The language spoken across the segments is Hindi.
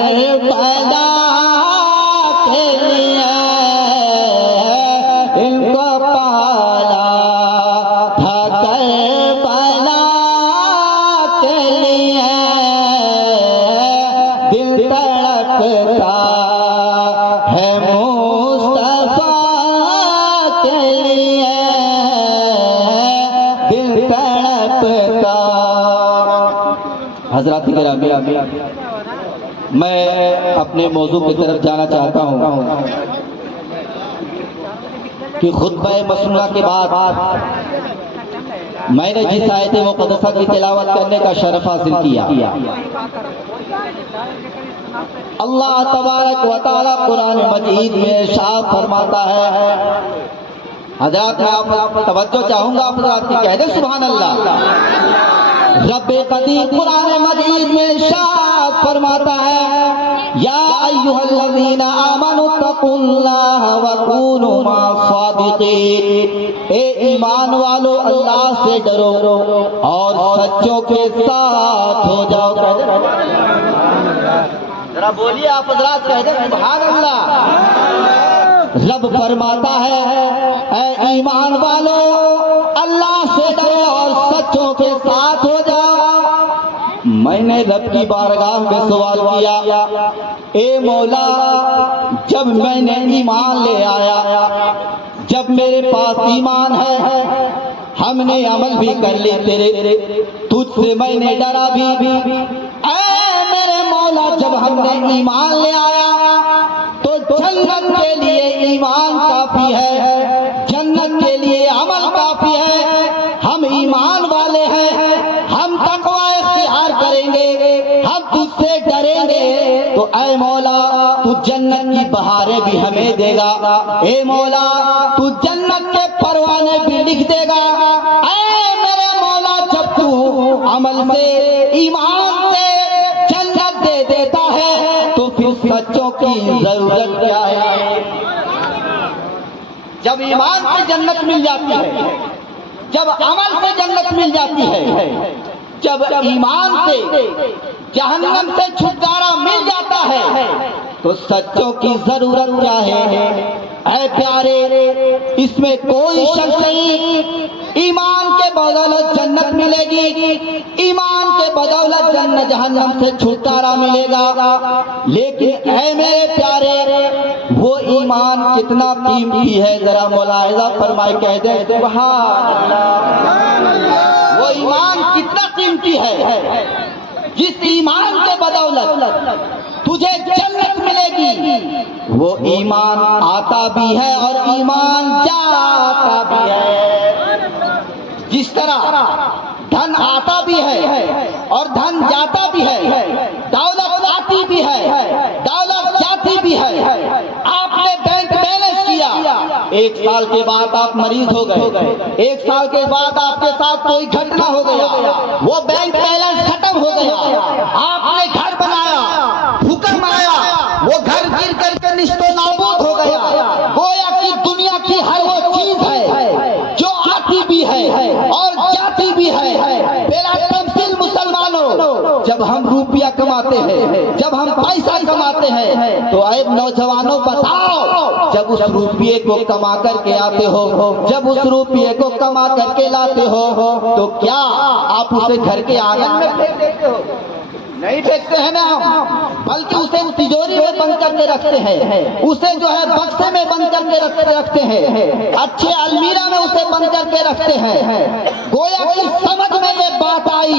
करबला के लिए इनको पाला था, करबला के लिए दिल तड़पता है, मुस्तफा के लिए दिल तड़पता। हज़रात गिरामी, मैं अपने मौजू की तरफ जाना चाहता हूँ कि खुतबा मसनूना के बाद मैंने जिस आयत मुक़द्दसा की तिलावत करने का शरफ हासिल किया, अल्लाह तबारक व तआला कुरान मजीद में इरशाद फरमाता है। हज़रात मैं आप तवज्जो चाहूँगा, आप हज़रात की कह दे सुभान अल्लाह। रब्बे कदीर कुरान मजीद में इरशाद फरमाता है, या अय्युहल्लज़ीना आमनु तक़ुल्लाह व कूनू मा'स-सादिक़ीन। ए ईमान वालो, अल्लाह से डरो और सच्चों के साथ हो जाओ। जरा बोलिए आप हज़रात, कह दे सुभान अल्लाह। रब फरमाता है, ऐ ईमान वालो, अल्लाह से डरो और सच्चों के साथ हो जाओ। मैंने रब की बारगाह में सवाल किया, ए मौला, जब मैंने ईमान ले आया, जब मेरे पास ईमान है, हमने अमल भी कर ली तेरे, तुझसे मैंने डरा भी। ऐ मेरे मौला, जब हमने ईमान ले आया तो जन्नत के लिए ईमान काफी है, जन्नत के लिए अमल काफी है। हम ईमान वाले हैं, हम तकवा इख्तियार करेंगे, हम तुझसे डरेंगे, तो ऐ मौला तू जन्नत की बहारें भी हमें देगा। ए मौला तू जन्नत के परवाने भी लिख देगा। ऐ मेरे मौला, जब तू अमल से, ईमान से जन्नत दे देता है तो फिर सच्चों की जरूरत क्या है? जब ईमान से जन्नत मिल जाती है, जब अमल से जन्नत मिल जाती है, जब ईमान से जहन्नम से छुटकारा मिल जाता है, तो सच्चों की जरूरत क्या है? ऐ प्यारे, इसमें कोई शक नहीं, ईमान के बदौलत जन्नत मिलेगी, ईमान के बदौलत जन्नत जहन्नम से छुटकारा मिलेगा। लेकिन ऐ मेरे प्यारे, वो ईमान कितना कीमती है, जरा मुलाहिजा फरमाए, कह दे सुभान अल्लाह। वो ईमान कितना कीमती है, जिस ईमान के बदौलत तुझे जन्नत मिलेगी। वो ईमान आता भी है और ईमान जाता भी है। जिस तरह धन आता भी है और धन जाता भी है, दौलत आती भी है, दौलत जाती भी है। आपने बैंक बैलेंस किया, एक साल के बाद आप मरीज हो गए, एक साल के बाद आपके साथ कोई घटना हो गया, वो बैंक बैलेंस खत्म हो गया। आपने घर बनाया, भूकंप आया, वो घर गिर करके निस्तो नाबूद हो गया। गोया कि दुनिया की हर वो चीज है जो आती भी है और जाती भी है। मेरा तमसील मुसलमानों, जब हम रुपया कमाते हैं, जब हम पैसा कमाते हैं, तो आए नौजवानों बताओ, जब उस रुपये को कमा करके आते हो, जब उस रुपये को कमा करके लाते हो, तो क्या आप उसे घर के आंगन में फेंक देते हो? नहीं फेंकते हैं ना हम, बल्कि उसे तिजोरी में बंद करके रखते हैं, उसे जो है बक्से में बंद करके रखते हैं, अच्छे अलमीरा में उसे बंद करके रखते हैं। गोया की समझ में ये बात आई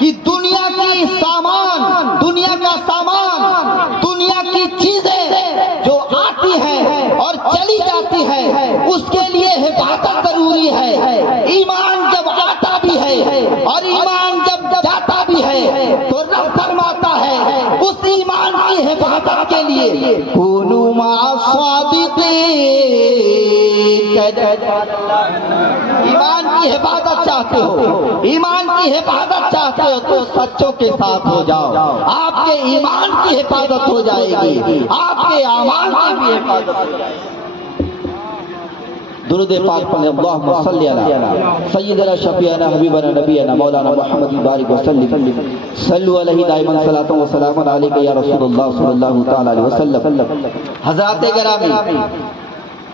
कि दुनिया की सामान, दुनिया का सामान, दुनिया की चीजें जो आती हैं और चली जाती हैं, उसके लिए हिफाजत जरूरी है। ईमान जब आता भी है और ईमान जब जाता भी है, तो रब फरमाता है उस ईमान की हिफाजत के लिए कूनू मा'स-सादिक़ीन। ईमान की हिफाजत चाहते हो, ईमान की हिफाजत चाहते हो तो सच्चों के साथ हो जाओ। आपके ईमान की हिफाजत हो जाएगी, आपके आमाल की भी हिफाजत हो जाएगी। दुरूद पाक पढ़े। अल्लाहुम्मा सल्ली अला सय्यिदना शफीअना हबीबना नबीना मौलाना मुहम्मद बारिक वसल्लम सल्लु अलैहि दाइमन सलातु व सलामुन अलैका या रसूलुल्लाह सल्लल्लाहु तआला अलैहि वसल्लम। हज़रात गिरामी,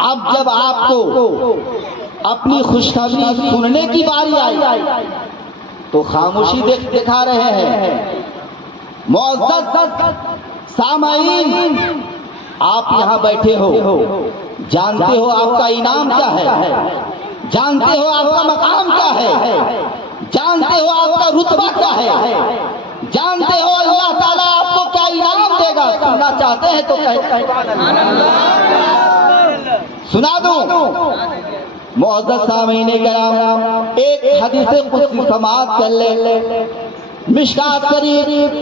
अब जब आपको अपनी खुशखबरी सुनने की बारी आई तो खामोशी दिखा रहे हैं। मुअज़्ज़ज़ सामाईन, आप यहाँ बैठे हो, जानते हो आपका इनाम क्या है, जानते हो आपका मकाम क्या है, जानते हो आपका रुतबा क्या है, जानते हो अल्लाह ताला आपको क्या इनाम देगा। सुनना चाहते हैं तो सुना दो। मुअज़्ज़ज़ सामीन किराम, एक हदीस कुदसी समाअत कर ले। मिशकात शरीफ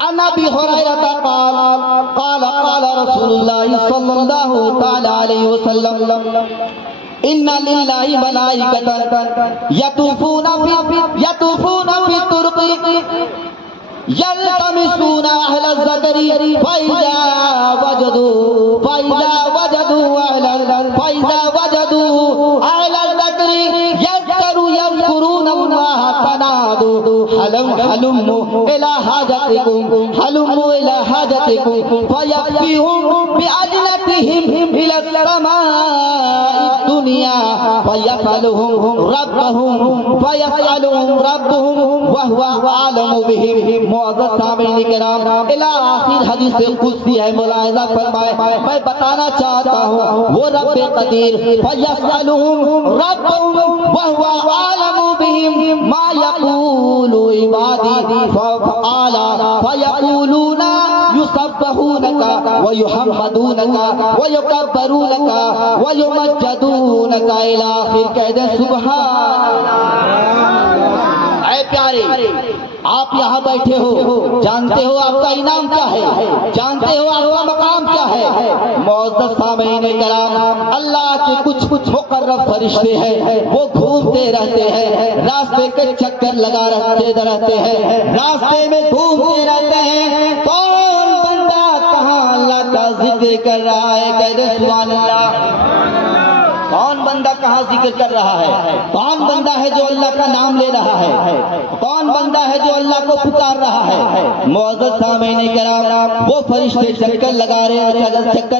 अन अबी हुरैरा क़ाल क़ाल क़ाल रसूलुल्लाह सल्लल्लाहु तआला अलैहि वसल्लम इन्ना लिल्लाहि मलाइकतन यतूफूना फी तुरुक़ यल्तमिसूना अहल ज़करी फ़इज़ा वजदू अहल ज़करी यज़्कुरूना अल्लाह तनादू हलुम्मु इला हाजतिकुम फयक्फिहुम बिअजलतिहिम इला समाई दुनिया फयसअलुहुम रब्बुहुम व हुवा आलमु बिहिम। मुअज़्ज़ज़ सामीन किराम, इला आखिर हदीस कुदसी है। मुलाहिज़ा फरमाए, मैं बताना चाहता हूँ वो रब कदीर फयसअलुहुम रब्बुहुम व हुवा आलमु बिहिम मा यक़ूलु इबादी फक़ाला फयक़ूलूना युसब्बिहूनका व युहम्मदूनका व युकब्बिरूनका व युमज्जदूनका इला आखिर। कह दे सुभान अल्लाह। ऐ प्यारे, आप यहाँ बैठे हो, जानते हो आपका इनाम क्या है, जानते हो आपका मकाम क्या है। मुअज़्ज़ज़ सामीन किराम, अल्लाह के कुछ मुक़र्रब फरिश्ते हैं, वो घूमते रहते हैं, रास्ते के चक्कर लगा रहते हैं, रास्ते में घूमते रहते हैं। कौन बंदा कहाँ अल्लाह का जिक्र कर रहा है, कह दे सुभान अल्लाह। कौन बंदा कहाँ जिक्र कर रहा है, कौन बंदा है जो अल्लाह का नाम ले रहा है, कौन बंदा है जो अल्लाह को पुकार रहा है। मुअज़्ज़ज़ सामीन किराम, वो फरिश्ते चक्कर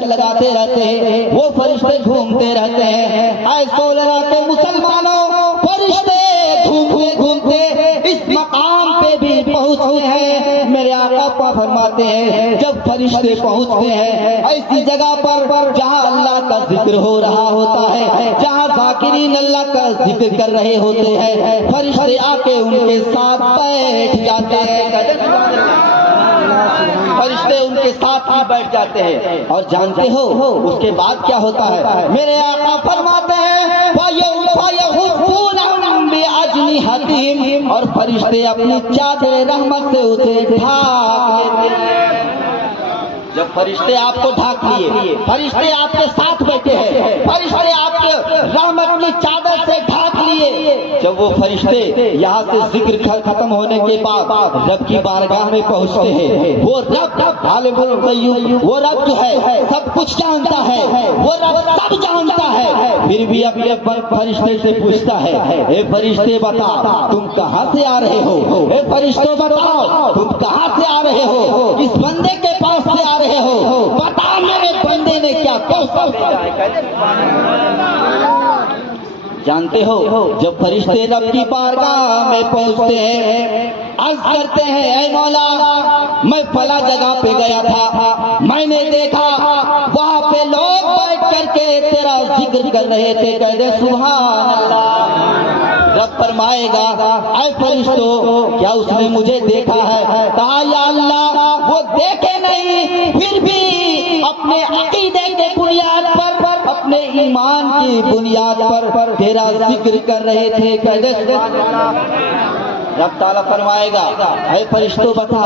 लगाते रहते हैं, वो फरिश्ते घूमते रहते हैं। ऐ सोलरा के मुसलमानों, फरिश्ते घूमते इस मकाम पे भी पहुँचते हैं। मेरे आका फरमाते हैं, जब फरिश्ते पहुँचते हैं ऐसी जगह पर जहाँ अल्लाह का जिक्र हो रहा होता है, जहाँ ज़ाकिरीन अल्लाह का जिक्र कर रहे होते हैं, फरिश्ते आके उनके साथ बैठ जाते हैं। फरिश्ते उनके साथ ही बैठ जाते हैं। और जानते हो उसके बाद क्या होता है। मेरे आका फरमाते हैं और फरिश्ते अपनी चादर रहमत से उसे ढाक लेते हैं। जब फरिश्ते आपको ढाक लिए, फरिश्ते आपके साथ बैठे हैं, फरिश्ते आपके रहमत की चादर से ढाक लिए। जब वो फरिश्ते यहाँ से जिक्र खत्म होने के बाद रब की बारगाह में पहुँचते हैं, वो रब आलिमुल ग़ैब, वो रब जो है सब कुछ जानता है, वो रब सब जानता है। फिर भी अपने फरिश्ते से पूछता है, ए फरिश्ते बता तुम कहाँ से आ रहे हो, ए फरिश्तों बताओ तुम कहाँ से आ रहे हो, किस बंदे के पास से आ रहे हो, बता मेरे बंदे ने क्या तोहफा भेजा है। जानते हो जब फरिश्ते रब की बारगाह में पहुंचते हैं, अर्ज करते हैं, ऐ मौला मैं फला जगह पे गया था, मैंने देखा वहां पे लोग बैठ करके तेरा जिक्र कर रहे थे। कह दे सुभान अल्लाह। रब फरमाएगा, ऐ फरिश्तों क्या उसने मुझे देखा है। कहा या अल्लाह वो देखे नहीं, फिर भी अपने अकीदे के बुनियाद पर, अपने ईमान की बुनियाद पर तेरा जिक्र कर रहे थे। कह दे रब ताला फरमाएगा, ऐ फरिश्तों बता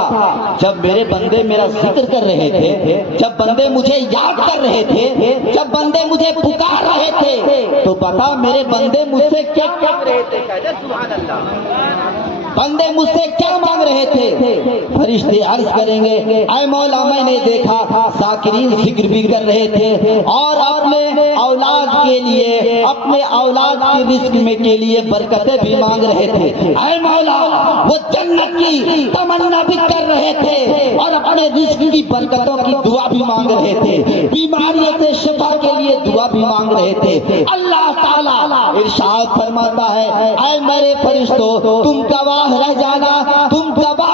जब मेरे बंदे मेरा जिक्र कर रहे थे, जब बंदे मुझे याद कर रहे थे, जब बंदे मुझे पुकार रहे थे, तो बता मेरे बंदे मुझसे क्या कर रहे थे। कह दे सुभान अल्लाह। बंदे मुझसे क्या मांग रहे थे? फरिश्ते अर्ज करेंगे, ऐ मौला मैंने देखा साकिरीन जिक्र भी कर रहे थे और अपने औलाद के लिए, अपने औलाद के रिस्क में के लिए बरकतें भी मांग रहे थे। ऐ मौला वो जन्नत की तमन्ना भी कर रहे थे और अपने रिस्क की बरकतों की दुआ भी मांग रहे थे, बीमारियों से शिफा के लिए दुआ भी मांग रहे थे। अल्लाह ताला इरशाद फरमाता है, ऐ मेरे फरिश्तों तुम गवाह रह जाना, तुम गवाह